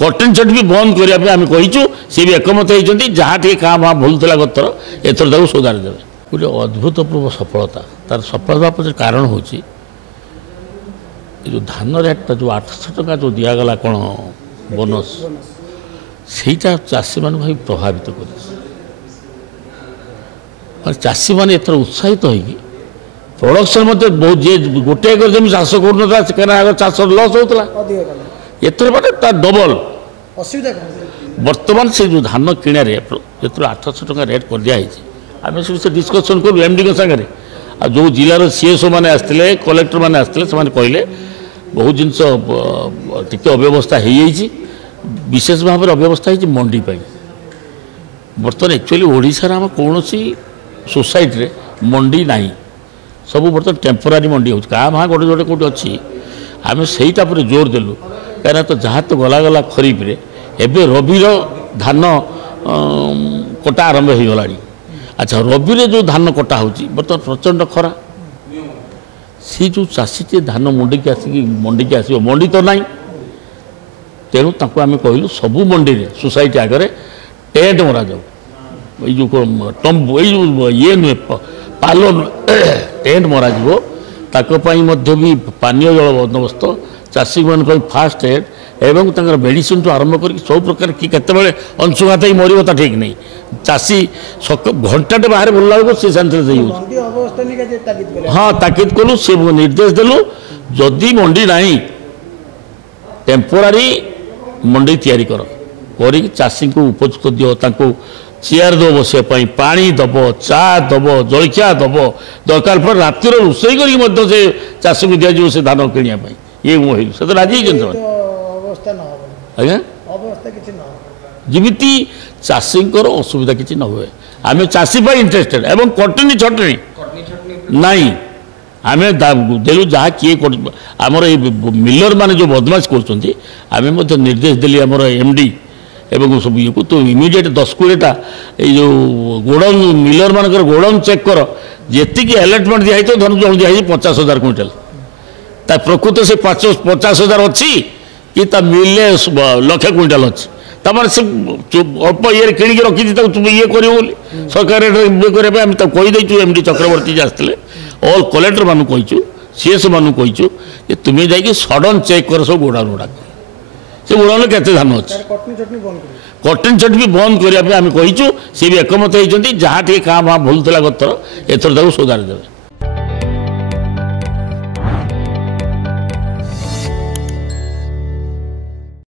कटन छट भी बंद करने आम कहीचु सी भी एकमत होती जहाँ टे क्या भाँ भूलता गतर एथर ताको सुधारी देवे गोटे अद्भुतपूर्व सफलता तार सफलता पक्ष कारण हूँ जो धान रेटा जो 800 टका जो दिगला कौन बोनस सेटा चाषी मान भाई प्रभावित कर चाषी मैंने एथर उत्साहित होगी प्रोडक्शन मत बहुत जे गोटे एकर जमी चाष कर चाष लस होता एथर माने डबल असुविधा बर्तमान से जो धान किणा जो 800 टका रेट कर दिखाई आम से डिस्कसन करूँ एमडी सागर आ जो जिलार सीएसओ मैंने आसते कलेक्टर मैंने आसते कहले बहुत जिनस टी अव्यवस्था हो विशेष भाव में अव्यवस्था हो मंडी बर्तमान एक्चुअली ओडिशार आम कौन सोसाइटी रे मंडी ना सब बर्तमान टेम्पोरारी मंडी हो भाँ गोटे गोटे कौटे अच्छी आम सहीटा पर जोर देलु कहीं तो जहाँ तो गला गला खरीफ रे एबे रबीर धान कटा आरंभ हो गला। अच्छा रबी जो धान कटा हो बर्तमान प्रचंड खरा सी जो चाषी धान मंडी की आस मंडी तो ना तेणु आम कहलु सबू मंडी रे सोसाइटी आगे टेंट मरा जाऊ जो टम्बू ये नुहे पाल टेंट मरा भी पानीय जल बंदोबस्त चाषी मान फास्ट एड एवं मेडिसिन टू आरंभ कर सब प्रकार कि केतबेले अंशुघात ही मरता ठीक नहीं चाषी घंटाटे बाहर बोलला से हाँ ताकीद कलु से निर्देश देलु जदि मंडी ना टेम्पोरारी मंडी तैयारी कर चाषी को उपयुक्त दियो चेयर दब से पानी दब चा दब जलखिया दब दरकार पर रातिर रोषे कर चाष को दिज्व से धान किणापी ये मुझे से तो राजी आज्ञा जमी चाषी असुविधा किसी न हुए आम चाषी इंटरेस्टेड एवं कटनी छटनी नाई आम देलु जहाँ किए आमर मिलर माने जो बदमाश कर निर्देश देली आमर एमडी एवं सब ये तो इमिडिएट 10-20टा जो गोडाउन मिलर मान गोडाउन चेक कर जी अलर्टमेंट दिखाई तो धन जो दिखाई 50,000 क्विंटाल ता प्रकृत से 50,000 अच्छी कि मिले 1,00,000 क्विंटाल अच्छी तमार से अल्प ये किणिक रखी ये कर सरकार ये करने कहीदेचु एमडी चक्रवर्ती जी आसते ऑल कलेक्टर मानू कहीचु सीएसओ मानू कहीचु तुम्हें जाकि सडन चेक कर सब गोडाउन गुड़ाक से गोडाउन केते धान अच्छे कटन छट भी बंद करने आम कहीचु सी भी एकमत होती जहाँ टे क्या भाँ भूलता गतर एथर ताको सुधारी देवे।